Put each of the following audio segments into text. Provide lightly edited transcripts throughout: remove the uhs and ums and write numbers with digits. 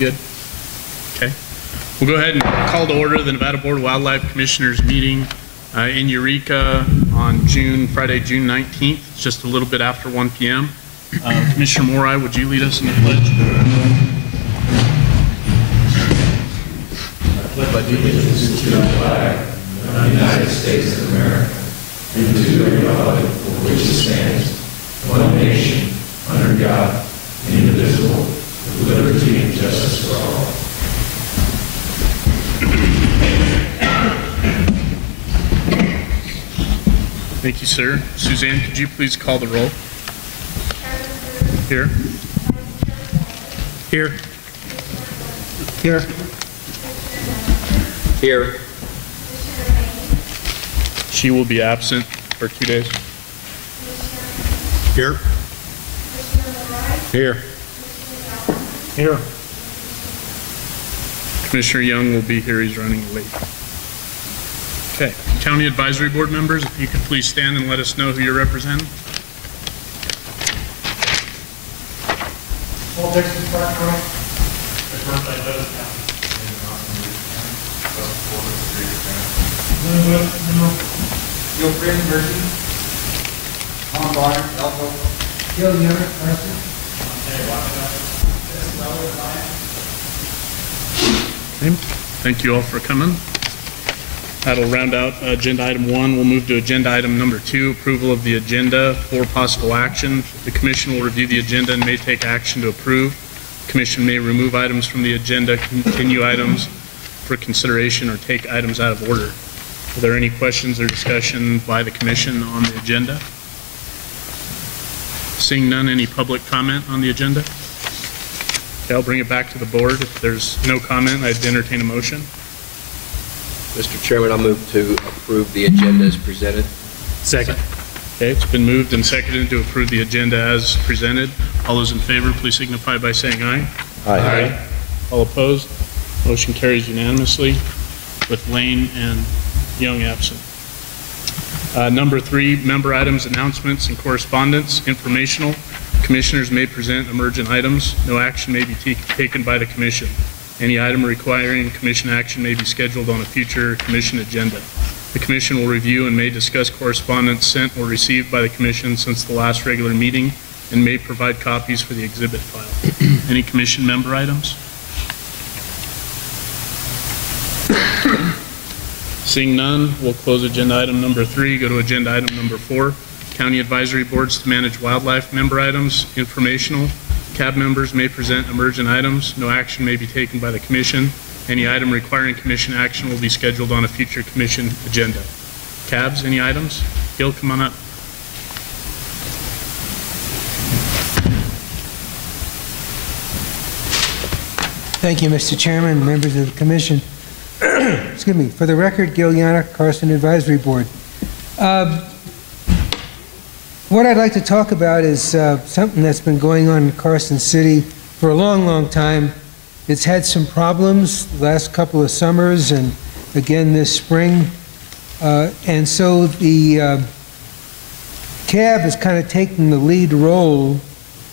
good? Okay. We'll go ahead and call to order the Nevada Board of Wildlife Commissioners meeting in Eureka on Friday, June 19th. It's just a little bit after 1 p.m. Commissioner Morai, would you lead us in the pledge? I pledge allegiance to the flag of the United States of America and to the republic for which it stands, one nation, under God, indivisible, with liberty and justice for all. Thank you, sir. Suzanne, could you please call the roll? Here. Here. Here. Here. She will be absent for 2 days. Here. Here. Here. Commissioner Young will be here. He's running late. Okay. County Advisory Board members, if you could please stand and let us know who you're representing. Paul Dixon, Park County. Gil Friend, Mercy. Tom Bonner, Elko. Gil Young, Mercy. Thank you all for coming. That'll round out agenda item 1. We'll move to agenda item number 2, approval of the agenda for possible action. The commission will review the agenda and may take action to approve. The commission may remove items from the agenda, continue items for consideration, or take items out of order. Are there any questions or discussion by the commission on the agenda? Seeing none, any public comment on the agenda? Okay, I'll bring it back to the board. If there's no comment, I'd entertain a motion. Mr. Chairman, I'll move to approve the agenda as presented. Second. Okay, it's been moved and seconded to approve the agenda as presented. All those in favor, please signify by saying aye. Aye. All opposed? Motion carries unanimously with Lane and Young absent. Number 3, member items, announcements, and correspondence. Informational. Commissioners may present emergent items. No action may be taken by the commission. Any item requiring commission action may be scheduled on a future commission agenda. The commission will review and may discuss correspondence sent or received by the commission since the last regular meeting and may provide copies for the exhibit file. Any commission member items? Seeing none, we'll close agenda item number 3, go to agenda item number 4. County Advisory Boards to manage wildlife member items. Informational. CAB members may present emergent items. No action may be taken by the commission. Any item requiring commission action will be scheduled on a future commission agenda. CABs, any items? Gil, come on up. Thank you, Mr. Chairman, members of the commission. Excuse me. For the record, Gil Yannick, Carson Advisory Board. What I'd like to talk about is something that's been going on in Carson City for a long, long time. It's had some problems the last couple of summers and again this spring. And so the CAB is kind of taking the lead role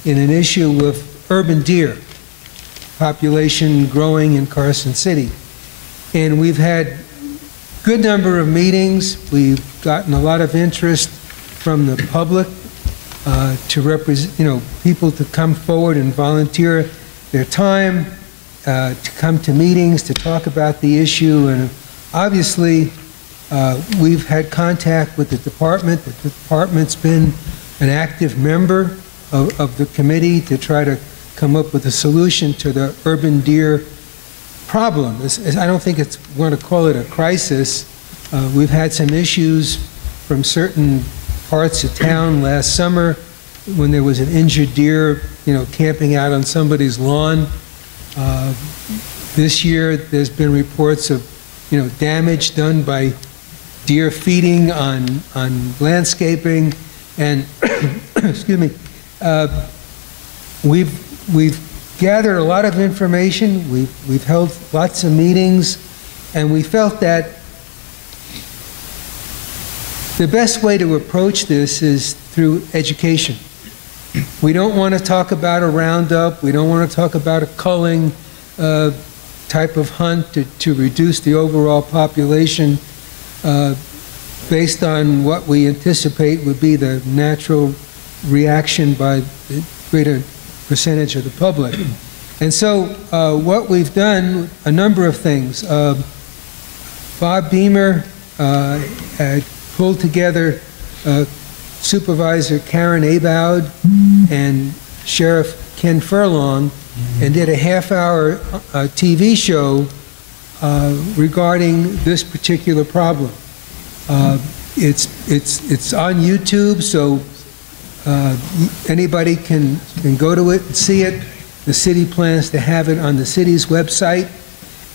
in an issue with urban deer population growing in Carson City. And we've had a good number of meetings. We've gotten a lot of interest from the public to represent, people to come forward and volunteer their time to come to meetings to talk about the issue. And obviously, we've had contact with the department. The department's been an active member of the committee to try to come up with a solution to the urban deer problem. I don't think it's going to call it a crisis. We've had some issues from certain parts of town last summer when there was an injured deer, camping out on somebody's lawn. This year, there's been reports of, damage done by deer feeding on landscaping, and excuse me, we've gathered a lot of information. We've held lots of meetings, and we felt that the best way to approach this is through education. We don't want to talk about a roundup. We don't want to talk about a culling. type of hunt to reduce the overall population based on what we anticipate would be the natural reaction by the greater percentage of the public. And so what we've done, a number of things. Bob Beamer had pulled together Supervisor Karen Abaud and Sheriff Ken Furlong and did a half-hour TV show regarding this particular problem. It's on YouTube, so anybody can go to it and see it. The city plans to have it on the city's website.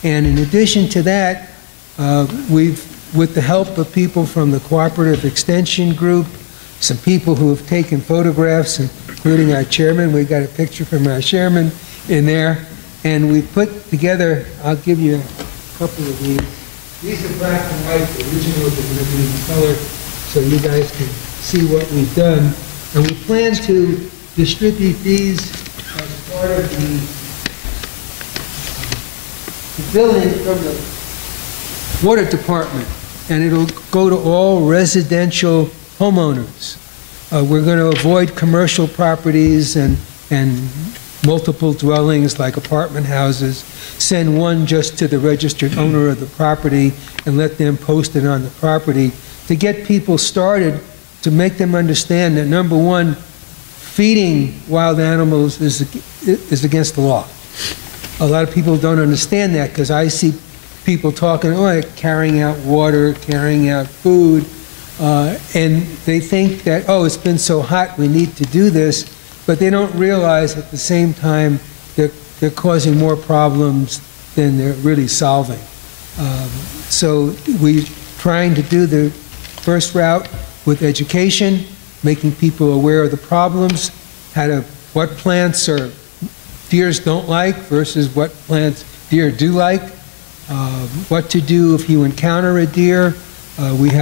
And in addition to that, with the help of people from the Cooperative Extension Group, some people who have taken photographs, including our chairman. We got a picture from our chairman in there. And we put together, I'll give you a couple of these. These are black and white. The originals are going to be in color so you guys can see what we've done. And we plan to distribute these as part of the billing from the water department. And it'll go to all residential homeowners. We're going to avoid commercial properties and multiple dwellings like apartment houses. Send one just to the registered owner of the property and let them post it on the property to get people started, to make them understand that, number one, feeding wild animals is against the law. A lot of people don't understand that because I see people talking, carrying out water, carrying out food, and they think that, it's been so hot, we need to do this, but they don't realize at the same time they're causing more problems than they're really solving. So we're trying to do the first route with education, making people aware of the problems, what plants deers don't like versus what plants deer do like, what to do if you encounter a deer. We've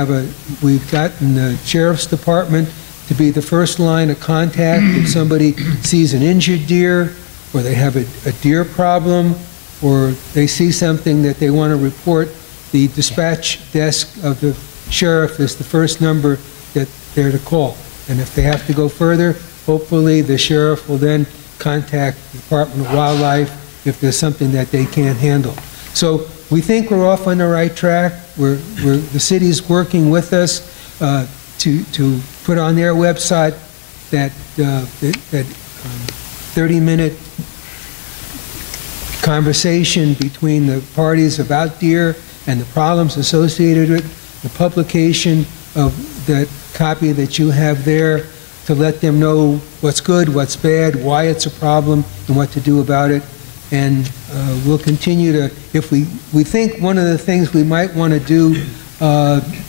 gotten the Sheriff's Department to be the first line of contact if somebody sees an injured deer, or they have a deer problem, or they see something that they want to report. The dispatch desk of the sheriff is the first number that they're to call. And if they have to go further, hopefully the sheriff will then contact the Department of Wildlife if there's something that they can't handle. So we think we're off on the right track. The city's working with us to put on their website that 30-minute conversation between the parties about deer and the problems associated with it, the publication of that copy that you have there to let them know what's good, what's bad, why it's a problem, and what to do about it. And we'll continue to, if we think one of the things we might want to do,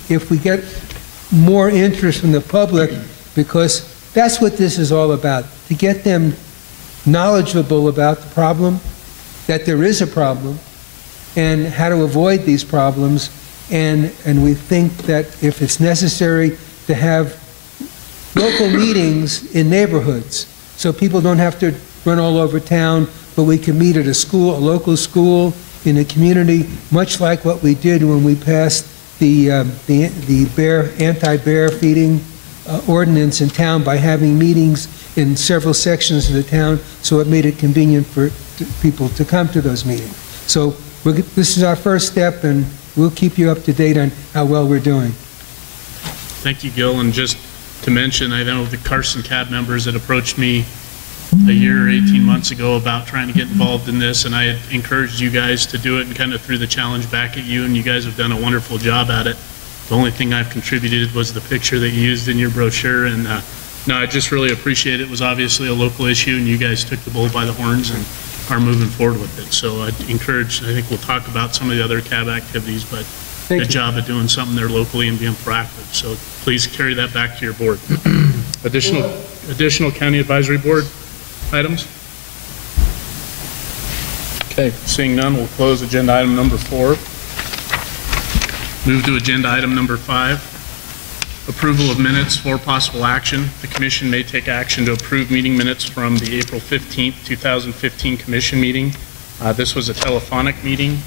if we get more interest from the public, because that's what this is all about, to get them knowledgeable about the problem, that there is a problem, and how to avoid these problems. And we think that if it's necessary to have local meetings in neighborhoods, so people don't have to run all over town, but we can meet at a school, a local school, in a community, much like what we did when we passed the anti-bear feeding ordinance in town by having meetings in several sections of the town, so it made it convenient for people to come to those meetings. So this is our first step, and we'll keep you up to date on how well we're doing. Thank you, Gil. And just to mention, I know the Carson CAB members that approached me a year or 18 months ago about trying to get involved in this, and I had encouraged you guys to do it and kind of threw the challenge back at you, and you guys have done a wonderful job at it. The only thing I've contributed was the picture that you used in your brochure, and no, I just really appreciate it. It was obviously a local issue, and you guys took the bull by the horns and are moving forward with it. So I'd encourage, I think we'll talk about some of the other CAB activities, but good job at doing something there locally and being proactive. So please carry that back to your board. Additional county advisory board items? Okay, seeing none, we'll close agenda item number 4. Move to agenda item number 5. Approval of minutes for possible action. The commission may take action to approve meeting minutes from the April 15th, 2015 commission meeting This was a telephonic meeting.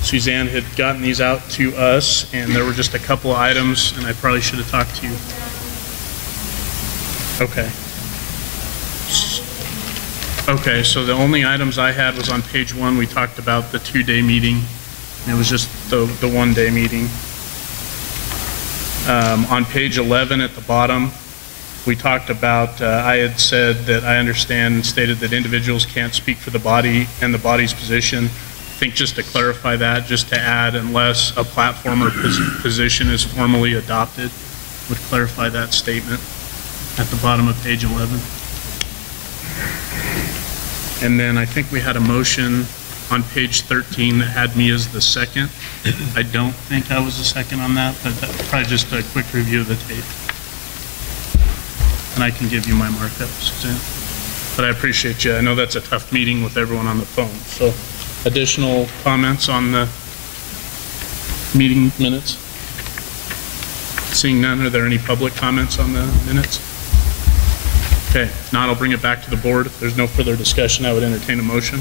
Suzanne had gotten these out to us, and there were just a couple of items, and I probably should have talked to you. Okay. Okay, so the only items I had was on page 1, we talked about the 2-day meeting. It was just the 1-day meeting. On page 11 at the bottom, we talked about, I had said that I understand and stated that individuals can't speak for the body and the body's position. I think just to clarify that, just to add, unless a platform or position is formally adopted, would clarify that statement at the bottom of page 11. And then I think we had a motion on page 13 that had me as the second. I don't think I was the second on that, but that's probably just a quick review of the tape. And I can give you my markup, Suzanne. But I appreciate you. I know that's a tough meeting with everyone on the phone. So additional comments on the meeting minutes? Seeing none, are there any public comments on the minutes? Okay, if not, I'll bring it back to the board. If there's no further discussion, I would entertain a motion.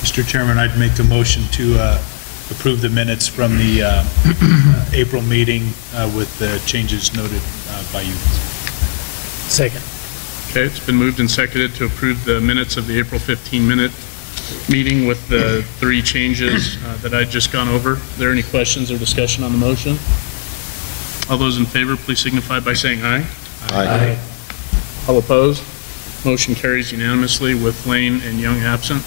Mr. Chairman, I'd make a motion to approve the minutes from the April meeting with the changes noted by you. Second. Okay, it's been moved and seconded to approve the minutes of the April 15-minute meeting with the 3 changes that I'd just gone over. Are there any questions or discussion on the motion? All those in favor, please signify by saying aye. Aye. All opposed? Motion carries unanimously with Lane and Young absent.